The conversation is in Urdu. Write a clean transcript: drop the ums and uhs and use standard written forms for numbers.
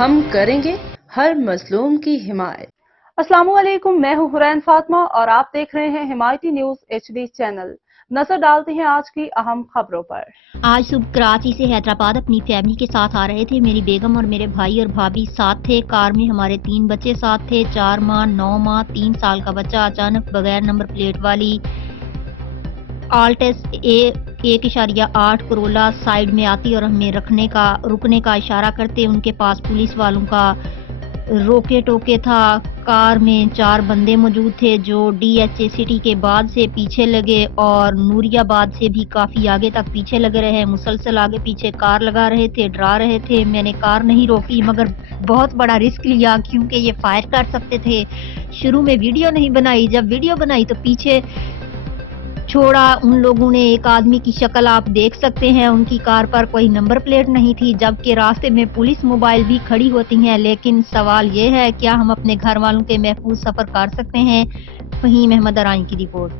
ہم کریں گے ہر مظلوم کی حمایت۔ السلام علیکم، میں ہوں حرین فاطمہ اور آپ دیکھ رہے ہیں حمایتی نیوز HD چینل۔ نظر ڈالتے ہیں آج کی اہم خبروں پر۔ آج صبح کراچی سے حیدرآباد اپنی فیملی کے ساتھ آ رہے تھے۔ میری بیگم اور میرے بھائی اور بھابھی ساتھ تھے۔ کار میں ہمارے 3 بچے ساتھ تھے، 4 ماہ، 9 ماہ، 3 سال کا بچہ۔ اچانک بغیر نمبر پلیٹ والی آلٹس 1.8 کرولا سائیڈ میں آتی اور ہمیں رکنے کا اشارہ کرتے۔ ان کے پاس پولیس والوں کا روکے ٹوکے تھا۔ کار میں 4 بندے موجود تھے جو DHA سٹی کے بعد سے پیچھے لگے اور نوری آباد سے بھی کافی آگے تک پیچھے لگے رہے۔ مسلسل آگے پیچھے کار لگا رہے تھے، ڈرا رہے تھے۔ میں نے کار نہیں روکی مگر بہت بڑا رسک لیا کیونکہ یہ فائر کر سکتے تھے۔ شروع میں ویڈیو نہیں بنائی، جب ویڈیو بنائی تو پیچھے چھوڑا۔ ان لوگوں نے ایک آدمی کی شکل آپ دیکھ سکتے ہیں، ان کی کار پر کوئی نمبر پلیٹ نہیں تھی، جبکہ راستے میں پولیس موبائل بھی کھڑی ہوتی ہیں۔ لیکن سوال یہ ہے کیا ہم اپنے گھر والوں کے محفوظ سفر کر سکتے ہیں؟ فہیم احمد ارائیں کی رپورٹ۔